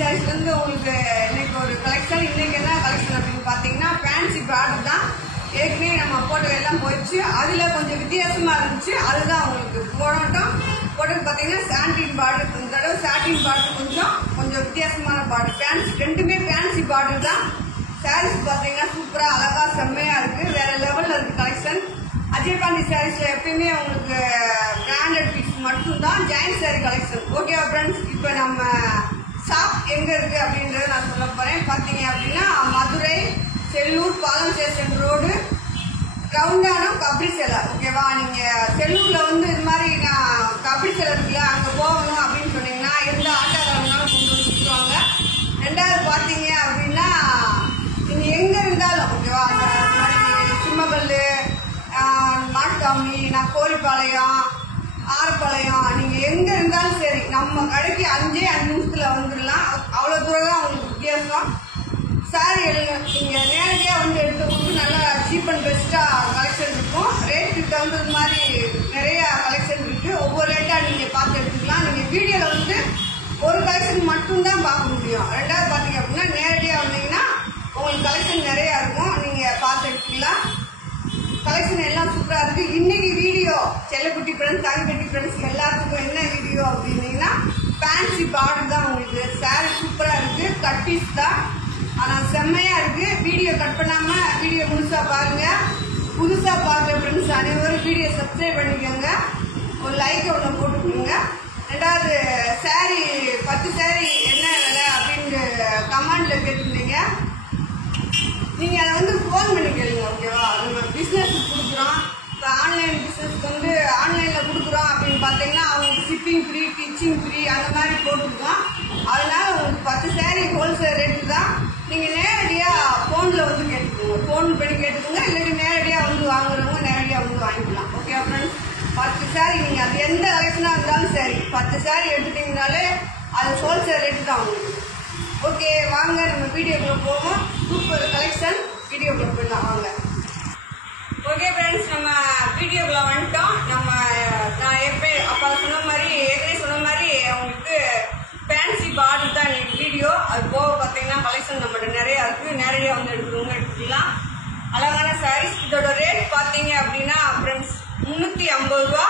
சாரீஸ்ல இருந்து உங்களுக்கு இன்னைக்கு ஒரு கலெக்ஷன். இன்னைக்கு என்ன கலெக்ஷன் அப்படின்னு பாத்தீங்கன்னா ஃபேன்சி பார்டர் தான். ஏற்கனவே நம்ம போட்டோ எல்லாம் போயிடுச்சு. அதுல கொஞ்சம் வித்தியாசமா இருந்துச்சு. அதுதான் உங்களுக்கு போட்டது பாத்தீங்கன்னா சாண்டின் பார்டர். இந்த தடவை சாண்டின் பார்டர் கொஞ்சம் வித்தியாசமான பார்டர். ஃபேன்சி ரெண்டுமே ஃபேன்சி பார்டர் தான். சாரீஸ் பாத்தீங்கன்னா சூப்பரா அழகா செம்மையா இருக்கு. வேற லெவல்ல இருக்கு கலெக்ஷன். அஜய் பாண்டி சாரீஸ்ல எப்பயுமே உங்களுக்கு பிராண்டட் பீஸ் மட்டும் தான் ஜாயிண்ட் சாரி கலெக்ஷன். ஓகேவா ஃப்ரெண்ட்ஸ்? இப்போ நம்ம ஷாப் எங்க இருக்கு அப்படின்றத நான் சொல்ல போறேன். பாத்தீங்க அப்படின்னா மதுரை செல்லூர் பாலம் ஸ்டேஷன் ரோடு ரவுண்டானம் கபடி சேலை. ஓகேவா? நீங்க செல்லூர்ல வந்து இது மாதிரி நான் கபடி சேலை இருக்குல்ல, அங்க போகணும் அப்படின்னு சொன்னீங்கன்னா எந்த ஆட்டோக்காரங்களாலும் கொண்டு வந்து சுற்றுவாங்க. ரெண்டாவது பாத்தீங்க அப்படின்னா நீங்க எங்க இருந்தாலும் ஓகேவா, அந்த மாதிரி சிம்மக்கல்லு, மாட்டுக்காமி, நான் கோரிப்பாளையம், ஆரப்பாளையம், நீங்க எங்க இருந்தாலும் சரி நம்ம கடைக்கு 5 நிமிஷத்துல வந்துடலாம். அவ்வளவு தூரம் தான் உங்களுக்கு வித்தியாசம். சாரி நீங்க நேரடியா வந்து எடுத்து நல்லா சீப் அண்ட் பெஸ்டா கலெக்ஷன் இருக்கும். ரேட்டுக்கு தகுந்தது மாதிரி நிறைய கலெக்ஷன் இருக்கு. ஒவ்வொரு ரேட்டா நீங்க பார்த்து எடுத்துக்கலாம். நீங்க வீடியோல வந்து ஒரு கலெக்ஷன் மட்டும் தான் பார்க்க முடியும். ரெண்டாவது பாத்தீங்க அப்படின்னா நேரடியா வந்தீங்கன்னா உங்களுக்கு கலெக்ஷன் நிறைய இருக்கும். நீங்க பார்த்து எடுத்துக்கலாம். கலெக்ஷன் எல்லாம் சூப்பரா இருக்கு. இன்னைக்கு வீடியோ செல்லக்குட்டி ஃப்ரெண்ட்ஸ், தாய்கட்டி ஃப்ரெண்ட்ஸ் எல்லாத்துக்கும் என்ன வீடியோ அப்படின்னீங்கன்னா ஃபேன்சி பார்டர் தான். உங்களுக்கு சாரி சூப்பரா இருக்கு. கட் பீஸ் தான், ஆனா செம்மையா இருக்கு. வீடியோ கட் பண்ணாம வீடியோ முழுசா பாருங்க. புதுசா பார்க்குற ஃப்ரெண்ட்ஸ் அனைவரும் வீடியோ சப்ஸ்கிரைப் பண்ணிக்கோங்க. ஒரு லைக் ஒன்று போட்டுக்கோங்க. ரெண்டாவது சாரி 10 சாரி என்ன விலை அப்படின்னு கமெண்ட்ல கேட்டுருந்தீங்க. நீங்க அதை வந்து ஃபோன் பண்ணி கேளுங்க. ஓகேவா? நம்ம பிசினஸ் கொடுக்குறோம். இப்போ ஆன்லைன் பிசினஸ்க்கு வந்து ஆன்லைன்ல கொடுக்குறோம் அப்படின்னு பார்த்தீங்கன்னா அவங்களுக்கு ஷிப்பிங் ஃப்ரீ, டீச்சிங் ஃப்ரீ அந்த மாதிரி போட்டுருக்கோம். அதனால உங்களுக்கு 10 சாரி ஹோல்சேல் ரேட்டு தான். நீங்க நேரடியா போன்ல வந்து கேட்டுக்கோங்க. ஃபோன் பண்ணி கேட்டுக்கோங்க. இல்லாட்டி நேரடியா வந்து வாங்குறவங்க நேரடியா வந்து வாங்கிக்கலாம். Okay friends? 10 சாரி நீங்க அது எந்த கலெக்ஷனா இருந்தாலும் சரி 10 சாரி எடுத்துட்டீங்கனாலே அது ஹோல்சேல் ரேட்டு தான் உங்களுக்கு. ஓகே, வாங்க நம்ம வீடியோக்குள்ள போவோம். Super collection. வீடியோக்குள்ள போயிடலாம் வாங்க. ஓகே ஃப்ரெண்ட்ஸ், நம்ம வீடியோக்குள்ள வந்துட்டோம். நான் அப்பா சொன்ன மாதிரி ஏற்கனவே சொன்ன மாதிரி அவங்களுக்கு ஃபேன்சி பார்டர் தான் இன்னைக்கு வீடியோ. அது போக பார்த்தீங்கன்னா கலெக்ஷன் நம்மகிட்ட நிறைய இருக்கு. நேரடியாக வந்து எடுக்கிறவங்க எடுத்துக்கலாம். அழகான சாரீஸ். இதோட ரேட் பார்த்தீங்க அப்படின்னா ஃப்ரெண்ட்ஸ் 350 ரூபா.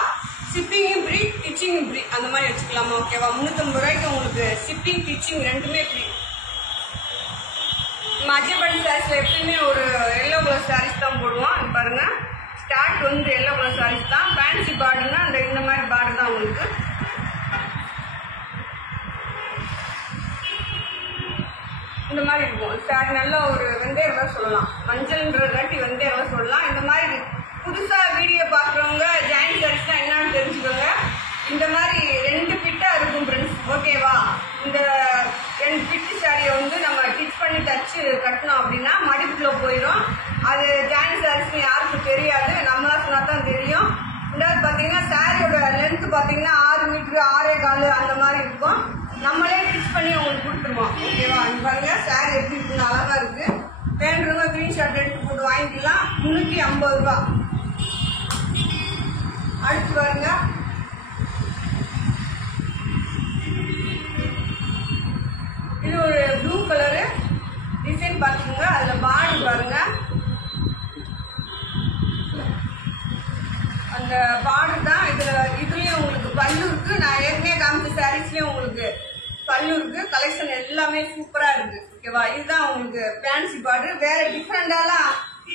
ஷிப்பிங்கும் ஃப்ரீ, டிச்சிங்கும் ஃப்ரீ. அந்த மாதிரி வச்சுக்கலாமா? ஓகேவா? 350 ரூபாய்க்கு உங்களுக்கு ஷிப்பிங், டிச்சிங் ரெண்டுமே ஃப்ரீ. அஜய் பாண்டி சாரீஸ்ல எப்பயுமே ஒரு எல்லோ கலர் சாரீஸ் தான் போடுவோம். பாருங்க, ஸ்டார்ட் வந்து எல்லோ கலர் சாரீஸ் தான். ஃபேன்சி பார்டர்னா இந்த மாதிரி பார்டர் தான் உங்களுக்கு. இந்த மாதிரி இருக்கும் சாரி. நல்ல ஒரு வெந்தய கலர் சொல்லலாம், மஞ்சள்ன்றதாட்டி வெந்தய கலர் சொல்லலாம். இந்த மாதிரி புதுசா வீடியோ பாக்குறவங்க ஜாயின் சாரீஸ் தான் என்னன்னு தெரிஞ்சுக்கோங்க. இந்த மாதிரி 2 பிட்டா இருக்கும் ஃப்ரெண்ட்ஸ். ஓகேவா? இந்த 2 பிட்டு சாரியை வந்து நம்ம டிச் பண்ணி தச்சு கட்டணும் அப்படின்னா மடிப்புக்குள்ள போயிடும். அது ஜாயின் சாரீஸ்னு யாருக்கும் தெரியாது. நம்மளா சொன்னா தான் தெரியும். ரெண்டாவது பாத்தீங்கன்னா சாரியோட லென்த் பாத்தீங்கன்னா 6 மீட்டர் 6.25 அந்த மாதிரி இருக்கும். நம்மளே டிச் பண்ணி உங்களுக்கு கொடுத்துருவோம். ஓகேவா? இங்க பாருங்க சாரி எப்படி இருக்குன்னு அழகா இருக்கு. வேண்டுறவங்க ஸ்கிரீன்ஷாட் எடுத்து போட்டு வாங்கிக்கலாம். 350 ரூபா. அடுத்து பாருங்க, இது ஒரு ப்ளூ கலரு டிசைன் பாத்துக்கோங்க. அதுல பார்டர் பாருங்க. அந்த பார்டர் தான். இதுலயும் உங்களுக்கு பல்லு இருக்கு. நான் ஏற்கனவே காமிச்ச சாரீஸ்லயும் உங்களுக்கு பல்லு இருக்கு. கலெக்ஷன் எல்லாமே சூப்பரா இருக்கு. ஓகேவா? இதுதான் உங்களுக்கு ஃபேன்சி பார்டர். வேற டிஃப்ரெண்டாலாம்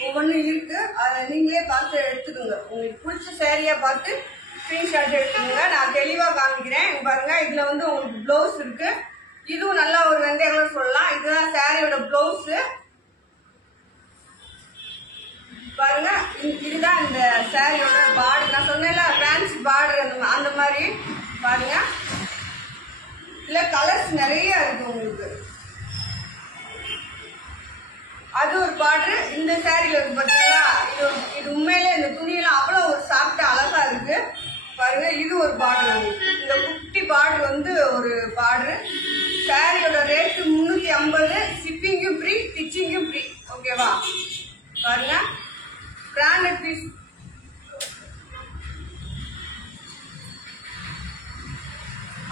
ஒவ்வொன்றும் இருக்கு. அதை நீங்களே பார்த்து எடுத்துக்கோங்க. உங்களுக்கு பிடிச்ச சாரியா பார்த்து ஸ்கிரீன்ஷாட் எடுத்துக்கோங்க. நான் தெளிவா காமிக்கிறேன். பாருங்க, இதுல வந்து உங்களுக்கு பிளவுஸ் இருக்கு. இதுவும் நல்லா ஒரு வெந்தய கலர் சொல்லலாம். இதுதான் சாரியோட பிளவுஸ். பாருங்க, இதுதான் இந்த சாரியோட பார்டர். நான் சொன்னேன்ல ஃபேன்சி பார்டர் அந்த மாதிரி பாருங்க. இல்ல கலர்ஸ் நிறைய இருக்கு உங்களுக்கு. அது ஒரு பார்டர். இந்த சாரியில இருக்கு பாத்தீங்களா? இது உண்மையிலே இந்த துணியெல்லாம் அவ்வளவு ஒரு சாஃப்டா அழகா இருக்கு. பாருங்க, இது ஒரு பார்டர். இந்த குட்டி பார்டர் வந்து ஒரு பார்டர். சாரியோட ரேட் 350. ஷிப்பிங்கும் ஃப்ரீ, டிச்சிங்கும் ஃப்ரீ. ஓகேவா? பாருங்க, பிராண்டட் பீஸ்.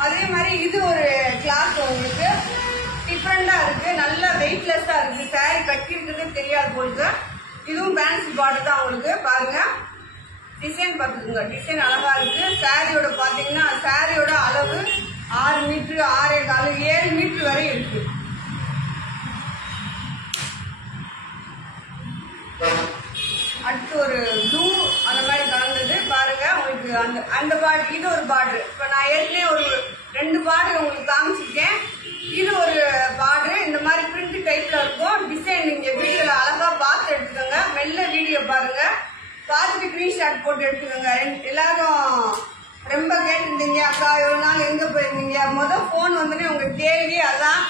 அதே மாதிரி இது ஒரு கிளாத் உங்களுக்கு டிஃப்ரெண்டா இருக்கு, நல்ல வெயிட்லெஸ்ஸா இருக்கு. சாரி கட்டி இருக்கிறதே தெரியாது போலுக்கு. இதுவும் ஃபேன்சி பார்டர் தான் உங்களுக்கு. பாருங்க டிசைன் பார்த்துக்குங்க, டிசைன் அழகா இருக்கு. சாரியோட பாத்தீங்கன்னா சாரியோட அளவு 6 மீட்டர் 6.25 7 மீட்டர் வரை இருக்கு. அடுத்து ஒரு ப்ளூ அந்த மாதிரி கலந்தது பாருங்க உங்களுக்கு. அந்த பார்டர் இது ஒரு பார்டர். இப்ப நான் ஏற்கனவே ஒரு 2 பார்டர் உங்களுக்கு காமிச்சிருக்கேன். இது ஒரு பார்டர் இந்த மாதிரி பிரிண்ட் டைப்ல இருக்கும். டிசைன் நீங்க வீடியோல அழகா பார்த்து எடுத்துக்கோங்க. மெல்ல வீடியோ பாருங்க, பார்த்துட்டு ஸ்கிரீன்ஷாட் போட்டு எடுத்துக்கோங்க. எல்லாரும் ரொம்ப கேட்டுருந்தீங்க, அக்கா எவ்வளவு நாள் எங்க போயிருந்தீங்க, போன் வந்தோடனே உங்க கேள்வி அதான்.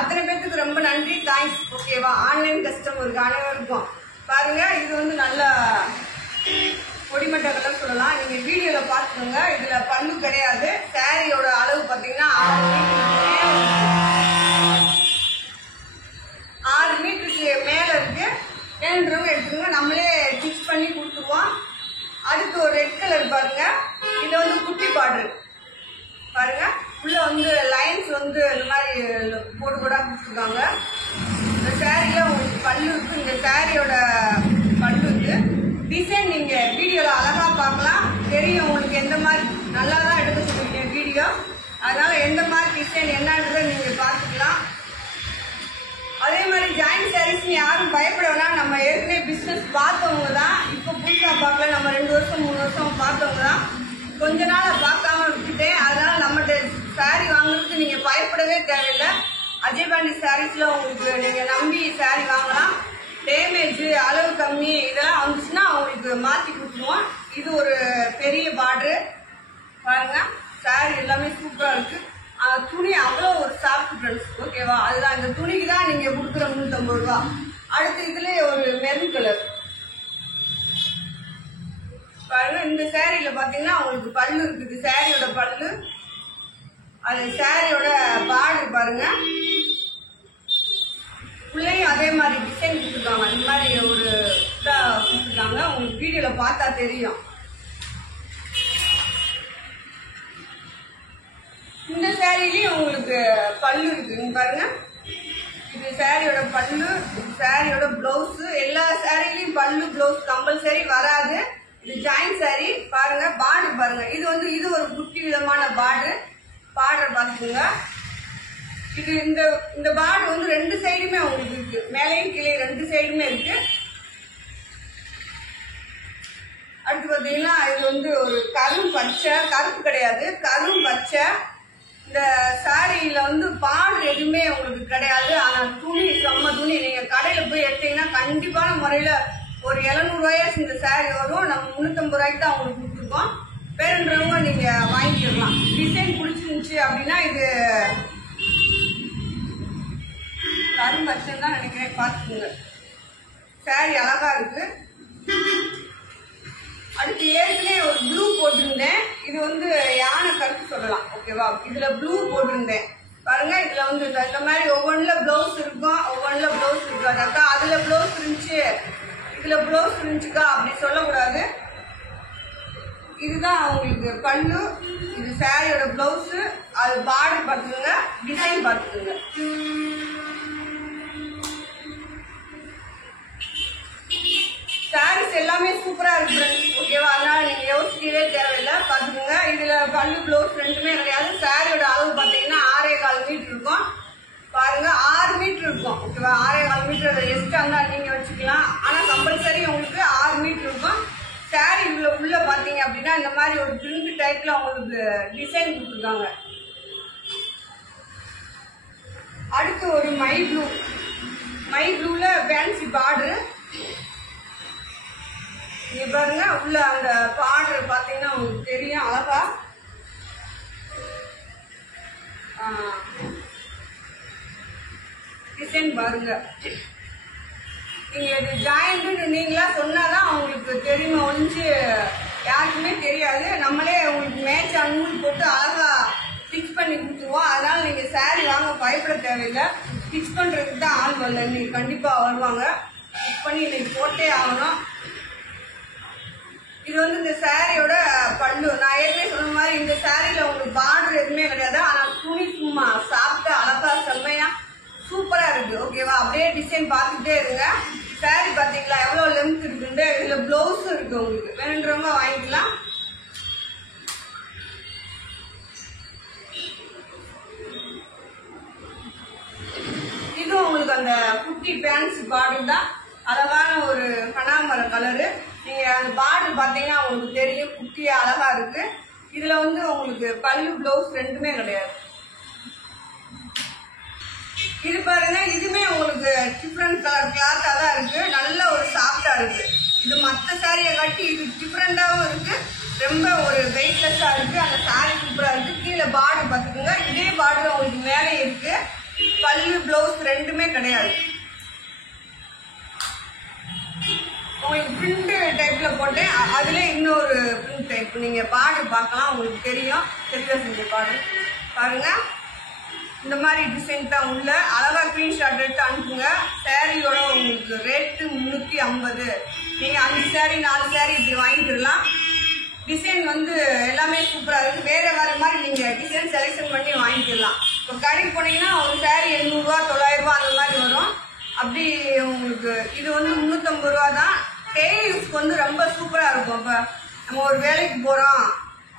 அத்தனை பேருக்கு ரொம்ப நன்றி, தேங்க்ஸ். ஓகேவா, ஆன்லைன் கஸ்டமருக்கு அனைவருக்கும். பாருங்க இது வந்து நல்ல பொடிமட்ட கலர் சொல்லலாம். நீங்க வீடியோல பாத்துக்கோங்க. இதுல பல்லு கிடையாது. சாரியோட அளவு பாத்தீங்கன்னா 6 மீட்டருக்கு மேல இருக்கு. வேணுன்றவங்க எடுத்துக்கோங்க, நம்மளே ஸ்டிச் பண்ணி கொடுத்துருவோம். அடுத்து ஒரு ரெட் கலர் பாருங்க. இது வந்து குட்டி பார்டர் பாருங்க. உள்ள வந்து லைன்ஸ் வந்து இந்த மாதிரி போட்டு போட்டா கொடுத்துருக்காங்க. இந்த சாரியில உங்களுக்கு பல்லு இருக்கு. இந்த சாரியோட பல்லு இருக்கு. டிசைன் நீங்க வீடியோல அழகா பார்க்கலாம், தெரியும் உங்களுக்கு. எந்த மாதிரி நல்லா தான் எடுக்க சொல்லுவீங்க வீடியோ, அதனால எந்த மாதிரி டிசைன் என்னன்றதை நீங்க பார்த்துக்கலாம். அதே மாதிரி ஜாயிண்ட் சாரீஸ் யாரும் பயப்பட வேணாம். நம்ம ஏற்கனவே பிசினஸ் பார்த்தவங்க தான், இப்போ புதுசா பார்க்கல. நம்ம 2 வருஷம் 3 வருஷம் பார்த்தவங்க தான். கொஞ்ச நாள் பார்க்காம விட்டுட்டேன். அதனால நம்மகிட்ட சாரி வாங்குறதுக்கு நீங்க பயப்படவே தேவையில்லை. அஜய் பாண்டி சாரீஸ்ல உங்களுக்கு நீங்க நம்பி சாரி வாங்கலாம். டேமேஜ் அளவு கம்மி இதெல்லாம் வந்துச்சுன்னா உங்களுக்கு மாத்தி கொடுத்துருவோம். இது ஒரு பெரிய பார்டர் பாருங்க. சாரி எல்லாமே சூப்பரா இருக்கு. துணி அவ்வளோ ஒரு சாஃப்ட் ஃப்ரெண்ட்ஸ். ஓகேவா, அதுதான் இந்த துணிக்கு தான் நீங்க கொடுக்குற 350 ரூபா. அடுத்து இதுல ஒரு மெரூன் கலர் பாருங்க. இந்த சாரியில பாத்தீங்கன்னா உங்களுக்கு பல்லு இருக்குது. சாரியோட பல்லு, அது சாரியோட பார்டர் பாருங்க. உள்ளேயும் அதே மாதிரி டிசைன் கொடுத்துருக்காங்க. இந்த மாதிரி ஒரு கொடுத்துருக்காங்க. உங்களுக்கு வீடியோல பார்த்தா தெரியும். இந்த சாரிலையும் உங்களுக்கு பல்லு இருக்கு பாருங்க. இது சாரியோட பல்லு, சாரியோட பிளவுஸ். எல்லா சாரிலையும் பல்லு பிளவுஸ் கம்பல்சரி வராது. இது ஜாயிண்ட் சாரி பாருங்க. பார்டர் பாருங்க. இது ஒரு குட்டி விதமான பார்டர் பாத்துக்கோங்க. இது இந்த பார்டர் வந்து 2 சைடுமே உங்களுக்கு இருக்கு. மேலையும் கீழே 2 சைடுமே இருக்கு. அடுத்து பாத்தீங்கன்னா இது வந்து ஒரு கரும் பச்சை, கருப்பு கிடையாது, கரும் பச்சை. இந்த சாரியில வந்து பார்டர் எதுவுமே உங்களுக்கு கிடையாது. ஆனா துணி செம்ம துணி. நீங்க கடையில போய் எடுத்தீங்கன்னா கண்டிப்பான முறையில ஒரு 700 ரூபாயாச்சு இந்த சாரி வரும். நம்ம 350 ரூபாய்க்கு தான் உங்களுக்கு கொடுத்துருக்கோம். வேணுன்றவங்க நீங்க வாங்கிக்கலாம். டிசைன் பிடிச்சிருந்துச்சு அப்படின்னா இது கரும்பச்சன் தான் நினைக்கிறேன், பாத்துக்கோங்க. சாரி அழகா இருக்கு. அடுத்து ஏற்கனவே ஒரு ப்ளூ போட்டிருந்தேன். இது வந்து யானை கருப்பு சொல்லலாம். ஓகேவா, இதுல ப்ளூ போட்டிருந்தேன் பாருங்க. இதுல வந்து இந்த மாதிரி ஒவ்வொன்றுல பிளவுஸ் இருக்கும், ஒவ்வொன்றுல பிளவுஸ் இருக்காதாக்கா. அதுல பிளவுஸ் இருந்துச்சு, இதுல பிளவுஸ் இருந்துச்சுக்கா அப்படி சொல்லக்கூடாது. இதுதான் உங்களுக்கு பல்லு, இது சாரியோட பிளவுஸ். அது பார்டர் பார்த்துக்கோங்க, டிசைன் பார்த்துக்கோங்க. சாரீஸ் எல்லாமே சூப்பரா இருக்கு. ஓகேவா, அதனால நீங்க யோசிக்கவே தேவையில்லை. பாத்துக்கோங்க. இதுல பல்லு பிளவுஸ் ரெண்டுமே கிடையாது. சாரியோட அளவு பாத்தீங்கன்னா 6.25 மீட்டர் இருக்கும். பாருங்க 6 மீட்டர் இருக்கும். ஓகேவா, 6.25 மீட்டர் எக்ஸ்ட்ரா இருந்தா நீங்க வச்சுக்கலாம். ஆனா கம்பல்சரி உங்களுக்கு 6 மீட்டர் இருக்கும். சாரி உள்ள பாத்தீங்க அப்படின்னா இந்த மாதிரி ஒரு பிரிண்ட் டைப்ல உங்களுக்கு டிசைன் கொடுத்துருக்காங்க. அடுத்து ஒரு மை ப்ளூல ஃபேன்சி பார்டர். நீங்க பாருங்க, உள்ள அந்த பார்டர் பாத்தீங்கன்னா உங்களுக்கு தெரியும் அழகா. டிசைன் பாருங்க. நீங்க இது ஜாயிண்ட் நீங்களா சொன்னாதான் உங்களுக்கு தெரியும். ஒழிஞ்சு யாருக்குமே தெரியாது. நம்மளே உங்களுக்கு மேட்ச் நூல் போட்டு அழகா ஸ்டிச் பண்ணி கொடுத்துருவோம். அதனால நீங்க சாரி வாங்க பயப்பட தேவையில்லை. ஸ்டிச் பண்றதுக்கு தான் ஆள் வரல, நீங்க கண்டிப்பா வருவாங்க. ஸ்டிச் பண்ணி இன்னைக்கு போட்டே ஆகணும். இது வந்து இந்த சாரியோட பல்லு. நான் ஏற்கனவே சொன்ன மாதிரி இந்த சாரியில உங்களுக்கு பார்டர் எதுவுமே கிடையாது. ஆனா துணி சும்மா சாப்பிட்டு அழகா செம்மையா சூப்பரா இருக்கு. ஓகேவா, அப்படியே டிசைன் பார்த்துட்டே இருங்க. சாரி பாத்தீங்களா எவ்வளவு லென்த் இருக்குன்னு. இதுல பிளவுஸ் இருக்கு, உங்களுக்கு வேணுன்றவங்க வாங்கிக்கலாம். இது உங்களுக்கு அந்த குட்டி பேண்ட்ஸ் பார்டர் தான். அழகான ஒரு கனாமர கலரு. நீங்க அந்த பார்டர் பாத்தீங்கன்னா உங்களுக்கு தெரியும், குட்டியா அழகா இருக்கு. இதுல வந்து உங்களுக்கு பல்லு பிளவுஸ் ரெண்டுமே கிடையாது. இது பாருங்க, இதுமே உங்களுக்கு டிஃப்ரெண்ட் கலர் கிளாத்தா தான் இருக்கு. நல்ல ஒரு சாஃப்டா இருக்கு. இது மற்ற சாரியை காட்டி இது டிஃப்ரெண்டாவும் இருக்கு, ரொம்ப ஒரு வெயிட்லெஸ்ஸா இருக்கு. அந்த சாரி சூப்பரா இருக்கு. கீழே பார்டர் பாத்துக்கோங்க, இதே பார்டர் உங்களுக்கு மேலே இருக்கு. பல்லு பிளவுஸ் ரெண்டுமே கிடையாது. உங்களுக்கு பிரிண்ட் டைப்ல போட்டேன், அதுல இன்னொரு பிரிண்ட் டைப். நீங்க பார்டர் பார்க்கலாம், உங்களுக்கு தெரியும். தெரியல செஞ்ச பார்டர் பாருங்க. இந்த மாதிரி டிசைன் தான் உள்ள. அழகா ஸ்கிரீன்ஷாட் எடுத்து அனுப்புங்க. சாரியோட உங்களுக்கு ரேட்டு 350. நீங்க 5 சாரி 4 சாரி இப்படி வாங்கிக்கலாம். டிசைன் வந்து எல்லாமே சூப்பரா இருக்கு. வேற வேற மாதிரி நீங்க டிசைன் செலக்ஷன் பண்ணி வாங்கிக்கலாம். இப்போ கடைக்கு போனீங்கன்னா ஒரு சாரி 800 ரூபா 900 ரூபா அந்த மாதிரி வரும். அப்படி உங்களுக்கு இது வந்து 350 ரூபா தான். டெய்லி யூஸ்க்கு வந்து ரொம்ப சூப்பரா இருக்கும். இப்போ நம்ம ஒரு வேலைக்கு போறோம்,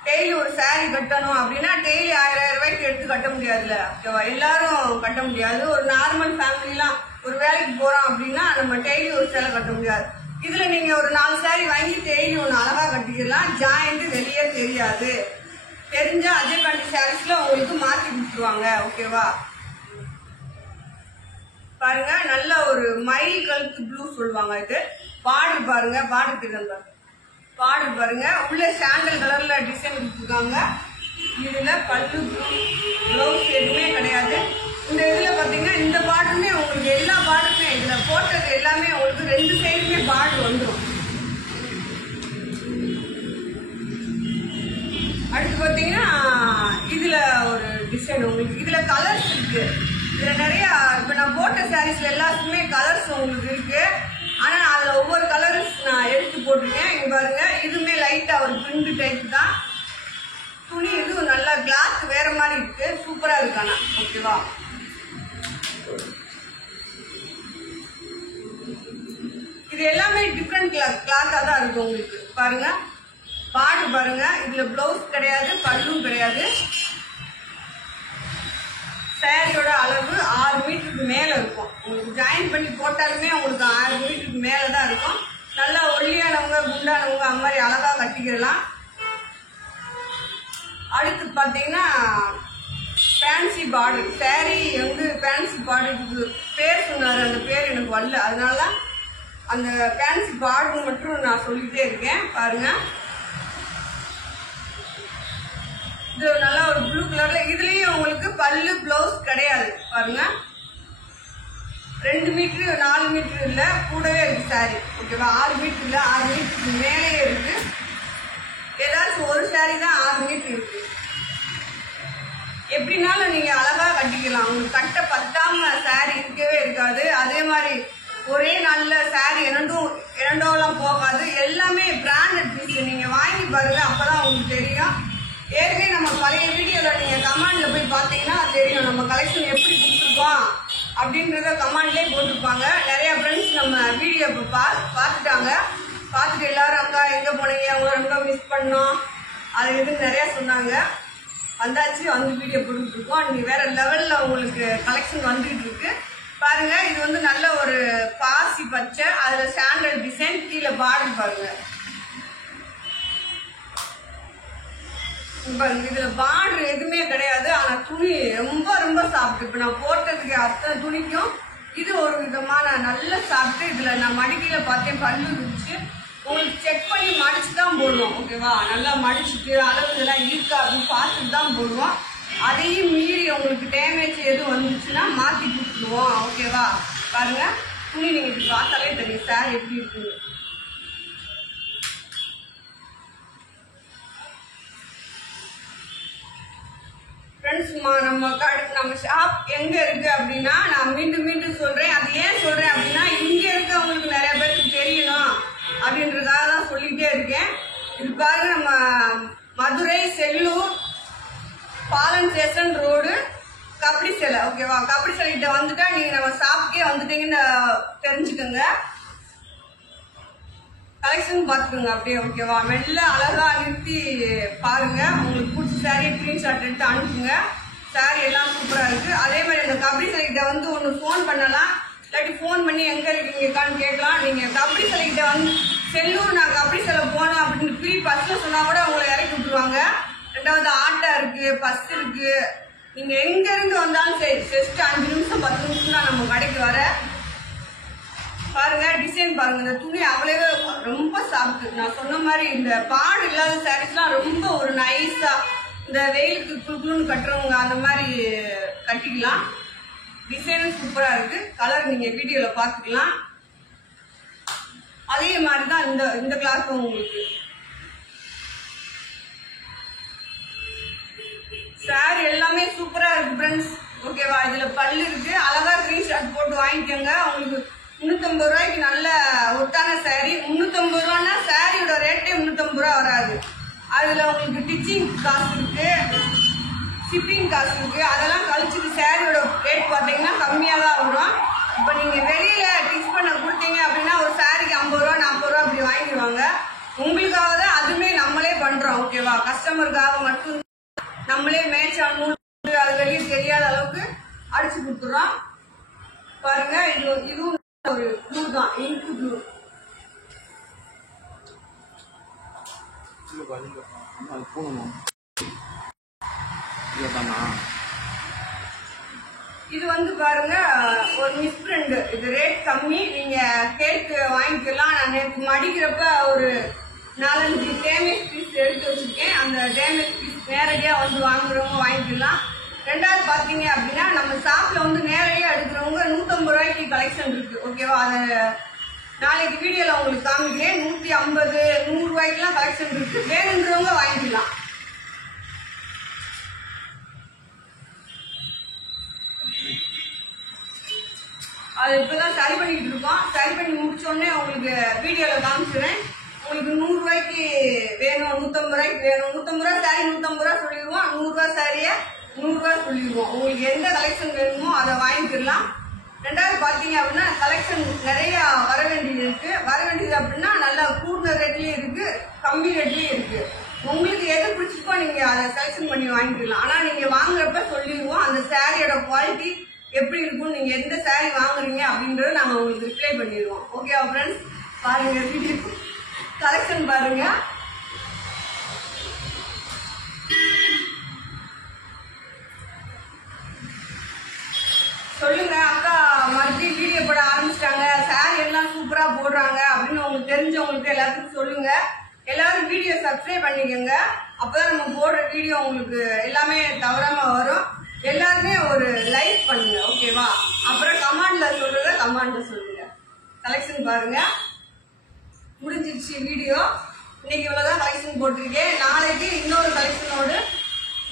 டெய்லி ஒரு சாரி கட்டணும் அப்படின்னா டெய்லி 1000 ரூபாய்க்கு எடுத்து கட்ட முடியாதுல்ல. ஓகேவா, எல்லாரும் கட்ட முடியாது. ஒரு நார்மல் ஃபேமிலிலாம் ஒரு வேலைக்கு போறோம் அப்படின்னா நம்ம டெய்லி ஒரு சேலை கட்ட முடியாது. இதுல நீங்க ஒரு 4 சாரி வாங்கி டெய்லி ஒன்று அழகா கட்டிக்கலாம். ஜாயிண்ட் வெளியே தெரியாது. தெரிஞ்சா அஜய் காந்தி சாரீஸ்ல உங்களுக்கு மாத்தி கொடுத்துருவாங்க. ஓகேவா, பாருங்க நல்ல ஒரு மயில் கழுத்து ப்ளூ சொல்லுவாங்க. இது பார்டர் பாருங்க, பார்டர் தெரியும், பார்டர் பாருங்க. உள்ள சாண்டல் கலர்ல டிசைன் கொடுத்துருக்காங்க. இதுல பல்லு பிளவுஸ் எதுவுமே கிடையாது. இந்த இதுல பாத்தீங்கன்னா இந்த பார்டருமே உங்களுக்கு எல்லா பார்டருமே இதுல போட்டது எல்லாமே உங்களுக்கு 2 சைடுமே பார்டர் வந்துடும். அடுத்து பாத்தீங்கன்னா இதுல ஒரு டிசைன் உங்களுக்கு, இதுல கலர்ஸ் இருக்கு. இதுல நிறைய இப்ப நான் போட்ட சாரீஸ்ல எல்லாத்துக்குமே கலர்ஸ் உங்களுக்கு இருக்கு. ஆனா அதுல ஒவ்வொரு கலர்ஸ் நான் எடுத்து போட்டிருக்கேன். இங்க பாருங்க, இதுவுமே லைட்டா ஒரு பிரிண்ட் டைப் தான். துணி இது நல்லா கிளாத் வேற மாதிரி இருக்கு, சூப்பரா இருக்கு. ஆனா ஓகேவா, இது எல்லாமே டிஃப்ரெண்ட் கிளாத்தா தான் இருக்கும் உங்களுக்கு. பாருங்க பார்டர் பாருங்க, இதுல பிளவுஸ் கிடையாது, பல்லும் கிடையாது. சாரியோட அளவு 6 மீட்டருக்கு மேல இருக்கும். உங்களுக்கு ஜாயின் பண்ணி போட்டாலுமே உங்களுக்கு 6 மீட்டருக்கு மேலதான் இருக்கும். நல்லா ஒல்லியானவங்க குண்டானவங்க அந்த மாதிரி அழகா கட்டிக்கலாம். அடுத்து பாத்தீங்கன்னா ஃபேன்சி பார்டர் சாரி வந்து ஃபேன்சி பார்டருக்கு பேர் சொன்னாரு, அந்த பேர் எனக்கு வரல, அதனால அந்த ஃபேன்சி பார்டர் மட்டும் நான் சொல்லிட்டே இருக்கேன். பாருங்க, இது நல்லா ஒரு ப்ளூ கலர்ல. இதுலயும் உங்களுக்கு பல்லு பிளவுஸ் கிடையாது. பாருங்க 2 மீட்டர் 4 மீட்டர் இல்ல, கூடவே இருக்கு சாரி. ஓகேவா, 6 மீட்டர் இல்ல, 6 மீட்டருக்கு மேலே இருக்கு. ஏதாச்சும் ஒரு சாரி தான் 6 மீட்டர் இருக்கு. எப்படினாலும் நீங்க அழகா கட்டிக்கலாம். உங்களுக்கு கட்ட பத்தாம சாரி இருக்கவே இருக்காது. அதே மாதிரி ஒரே நல்ல சாரி இரண்டோலாம் போகாது. எல்லாமே பிராண்டட் பீஸ். நீங்க வாங்கி பாருங்க, அப்பதான் உங்களுக்கு தெரியும். ஏற்கனவே நம்ம பழைய வீடியோல நீங்க கமெண்ட்ல போய் பாத்தீங்கன்னா தெரியும் நம்ம கலெக்ஷன் எப்படி கொடுத்துருக்கோம் அப்படின்றத கமெண்ட்லயே போட்டிருப்பாங்க. நிறைய ஃப்ரெண்ட்ஸ் நம்ம வீடியோ பார்த்துட்டாங்க. பார்த்துட்டு எல்லாரும் அக்கா எங்க போனீங்க, உங்களை ரொம்ப மிஸ் பண்ணோம் அது இதுன்னு நிறைய சொன்னாங்க. வந்தாச்சு, வந்து வீடியோ போட்டுட்டு இருக்கோம். நீங்க வேற லெவல்ல உங்களுக்கு கலெக்ஷன் வந்துட்டு இருக்கு. பாருங்க, இது வந்து நல்ல ஒரு பாசி பச்சை, அதுல சாண்டல் டிசைன், கீழே பார்டர் பாருங்க. இதுல பார்டர் எதுவுமே கிடையாது. ஆனா துணி ரொம்ப ரொம்ப சாப்பிட்டு. இப்ப நான் போட்டதுக்கு அத்தனை துணிக்கும் இது ஒரு விதமான நல்ல சாப்பிட்டு. இதுல நான் மடிக்கையில பார்த்தேன், பல்லு இருந்துச்சு. உங்களுக்கு செக் பண்ணி மடிச்சு தான் போடுவோம். ஓகேவா, நல்லா மடிச்சுட்டு அளவு இதெல்லாம் இருக்கா அப்படின்னு பார்த்துட்டு தான் போடுவோம். அதையும் மீறி உங்களுக்கு டேமேஜ் எதுவும் வந்துச்சுன்னா மாத்தி கொடுத்துருவோம். ஓகேவா, பாருங்க துணி நீங்க இப்படி பார்த்தாலே தெரியும் சார் எப்படி இருக்குன்னு. நம்ம ஷாப் எங்க இருக்கு அப்படின்னா, நான் மீண்டும் மீண்டும் சொல்றேன். அது ஏன் சொல்றேன் அப்படின்னா, இங்க இருக்கவங்களுக்கு நிறைய பேருக்கு தெரியணும் அப்படின்றதுக்காக தான் சொல்லிட்டே இருக்கேன். இது பாருங்க, நம்ம மதுரை செல்லூர் பாலன் ஸ்டேஷன் ரோடு கபடி சேலை ஓகேவா. கபடி சேலை கிட்ட வந்துட்டா நீங்க நம்ம ஷாப்க்கே வந்துட்டீங்கன்னு தெரிஞ்சுக்கோங்க. கலெக்ஷன் பார்த்துக்கோங்க அப்படியே ஓகேவா. மெல்ல அழகா நிறுத்தி பாருங்க. உங்களுக்கு பிடிச்ச சாரியை ஸ்கிரீன்ஷாட் எடுத்து அனுப்புங்க. சாரி எல்லாம் சூப்பரா இருக்கு. அதே மாதிரி இந்த கபடி சேலை கிட்ட வந்து ஒன்று ஃபோன் பண்ணலாம், இல்லாட்டி ஃபோன் பண்ணி எங்க இருக்கீங்கக்கான்னு கேட்கலாம். நீங்க கபடி சேலை கிட்ட வந்து செல்லூர் நான் கபடி சேலை போனோம் அப்படின்னு ஃப்ரீ பஸ்ல சொன்னா கூட உங்களை இறக்கி விட்டுருவாங்க. ரெண்டாவது ஆட்டோ இருக்கு, பஸ் இருக்கு. நீங்க எங்க இருந்து வந்தாலும் சரி ஜஸ்ட் 5 நிமிஷம் 10 நிமிஷம் தான் நம்ம கடைக்கு வர. பாருங்க டிசைன் பாருங்க. இந்த துணி அவ்வளவு ரொம்ப சாப்பிட்டு நான் சொன்ன மாதிரி இந்த பாடு இல்லாத சாரீஸ்லாம் ரொம்ப ஒரு நைஸா இந்த வெயிலுக்கு குழுக்குன்னு கட்டுறவங்க அந்த மாதிரி கட்டிக்கலாம். டிசைனும் சூப்பரா இருக்கு. கலர் நீங்க வீடியோல பாத்துக்கலாம். அதே மாதிரிதான் இந்த கிளாத்தும் உங்களுக்கு சாரி எல்லாமே சூப்பரா இருக்கு ஃப்ரெண்ட்ஸ் ஓகேவா. இதுல பல்லு இருக்கு. அழகா ஸ்கிரீன்ஷாட் போட்டு வாங்கிக்கோங்க. உங்களுக்கு 350 ரூபாய்க்கு நல்ல ஒட்டான சாரி. 350 ரூபான்னா சாரியோட ரேட்டே 350 ரூபா வராது. அதுல உங்களுக்கு டிச்சிங் காசு இருக்கு, ஷிப்பிங் காசு இருக்கு. அதெல்லாம் கழிச்சுட்டு சாரியோட ரேட் பார்த்தீங்கன்னா கம்மியா தான் வரும். இப்ப நீங்க வெளியில டிச் பண்ண கொடுத்தீங்க அப்படின்னா ஒரு சாரிக்கு 50 ரூபா 40 ரூபா அப்படி வாங்கிடுவாங்க. உங்களுக்காக தான் அதுவுமே நம்மளே பண்றோம் ஓகேவா. கஸ்டமருக்காக மட்டும் நம்மளே மேட்ச் நூல் அது வெளியே தெரியாத அளவுக்கு அடிச்சு கொடுத்துறோம். பாருங்க இதுவும் ஒரு ப்ளூ தான், இங்கு ப்ளூ. இது வந்து பாருங்க ஒரு மிஸ்பிரிண்ட். இது ரேட் கம்மி. நீங்க கேட்டு வாங்கிக்கலாம். நான் நேற்று மடிக்கிறப்ப ஒரு 4-5 டேமேஜ் பீஸ் எடுத்து வச்சிருக்கேன். அந்த டேமேஜ் பீஸ் நேரடியா வந்து வாங்குறவங்க வாங்கிக்கலாம். ரெண்டாவது பாத்தீங்க அப்படின்னா நம்ம ஷாப்ல வந்து நேரடியா எடுக்கிறவங்க 150 ரூபாய்க்கு கலெக்ஷன் இருக்கு ஓகேவா. அதை நாளைக்கு வீடியோல உங்களுக்கு காமிக்கிறேன். 150 100 ரூபாய்க்குலாம் கலெக்ஷன் இருக்கு. வேணுன்றவங்க வாங்கிக்கலாம். அது இப்பதான் சரி பண்ணிட்டு இருக்கோம். சரி பண்ணி முடிச்சோடனே உங்களுக்கு வீடியோல காமிச்சிடுறேன். உங்களுக்கு 100 ரூபாய்க்கு வேணும், 150 ரூபாய்க்கு வேணும். 150 ரூபாய் சாரி 150 ரூபாய் சொல்லிடுவோம். 100 ரூபாய் சாரிய 100 ரூபாய் சொல்லிடுவோம். உங்களுக்கு எந்த கலெக்ஷன் வேணுமோ அதை வாங்கிக்கலாம். ரெண்டாவது பாத்தீங்க அப்படின்னா கலெக்ஷன் நிறைய வர வேண்டியது இருக்கு. வர வேண்டியது அப்படின்னா நல்லா கூடுன ரேட்லயும் இருக்கு, கம்மி ரேட்லயும் இருக்கு. உங்களுக்கு எது பிடிச்சிருக்கோ நீங்க அதை செலக்ஷன் பண்ணி வாங்கிக்கலாம். ஆனா நீங்க வாங்குறப்ப சொல்லிடுவோம் அந்த சாரியோட குவாலிட்டி எப்படி இருக்கும், நீங்க எந்த சாரி வாங்குறீங்க அப்படின்றத நாங்க உங்களுக்கு ரிப்ளை பண்ணிடுவோம். ஓகேவா ஃப்ரெண்ட்ஸ். பாருங்க வீடியோ கலெக்ஷன் பாருங்க. சொல்லுங்க அக்கா மறுபடியும் வீடியோ போட ஆரம்பிச்சிட்டாங்க, சாரி எல்லாம் சூப்பரா போடுறாங்க அப்படின்னு உங்களுக்கு தெரிஞ்சவங்களுக்கு எல்லாத்துக்கும் சொல்லுங்க. எல்லாரும் வீடியோ சப்ஸ்கிரைப் பண்ணிக்கோங்க. அப்பதான் நம்ம போடுற வீடியோ உங்களுக்கு எல்லாமே தவறாம வரும். எல்லாருமே ஒரு லைக் பண்ணுங்க ஓகேவா. அப்புறம் கமெண்ட்ல சொல்றத கமெண்ட்ல சொல்லுங்க. கலெக்ஷன் பாருங்க. முடிஞ்சிருச்சு வீடியோ. இன்னைக்கு இவ்வளவுதான் கலெக்ஷன் போட்டிருக்கேன். நாளைக்கு இன்னொரு கலெக்ஷனோடு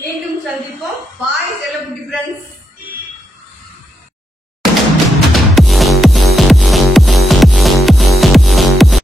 மீண்டும் சந்திப்போம். பாய் செல்லக்குட்டி ஃப்ரெண்ட்ஸ்.